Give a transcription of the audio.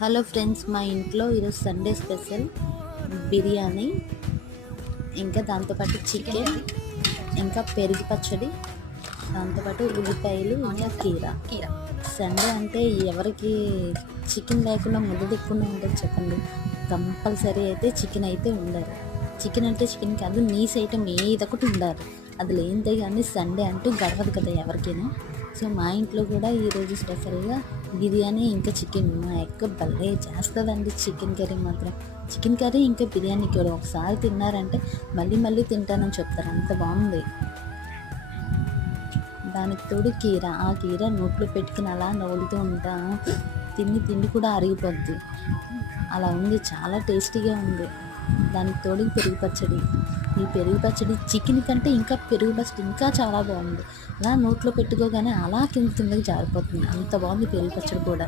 Hello friends, మా ఇంట్లో ఈరోజు సండే స్పెషల్ బిర్యానీ, ఇంకా దాంతోపాటు చికెన్, ఇంకా పెరుగు పచ్చడి, దాంతోపాటు ఉల్లిపాయలు, ఇంకా కీరా. సండే అంటే ఎవరికి చికెన్ లేకుండా ముద్ద దిక్కుండా ఉంటుంది చెప్పండి. కంపల్సరీ అయితే చికెన్ అయితే ఉండాలి. చికెన్ అంటే చికెన్ కాదు, నీస్ ఐటమ్ ఏదొకటి ఉండాలి. అది లేనిదే కానీ సండే అంటూ గడవదు కదా ఎవరికైనా. సో మా ఇంట్లో కూడా ఈరోజు స్పెషల్గా బిర్యానీ ఇంకా చికెన్. మా అక్క భలే చేస్తుందండి చికెన్ కర్రీ మాత్రం. చికెన్ కర్రీ ఇంకా బిర్యానీ కూడా ఒకసారి తిన్నారంటే మళ్ళీ మళ్ళీ తింటానని చెప్తారు, అంత బాగుంది. దానికి తోడు కీర. ఆ కీర నోట్లో పెట్టుకుని అలా నవ్వులుతూ ఉంటా, తిండి కూడా అరిగిపోద్ది. అలా ఉంది, చాలా టేస్టీగా ఉంది. దానికి తోడు పెరుగు పచ్చడి. ఈ పెరుగు పచ్చడి చికెన్ కంటే ఇంకా పెరుగు పచ్చడి ఇంకా చాలా బాగుంది. అలా నోట్లో పెట్టుకోగానే అలా కిందకి జారిపోతుంది, అంత బాగుంది పెరుగు పచ్చడి కూడా.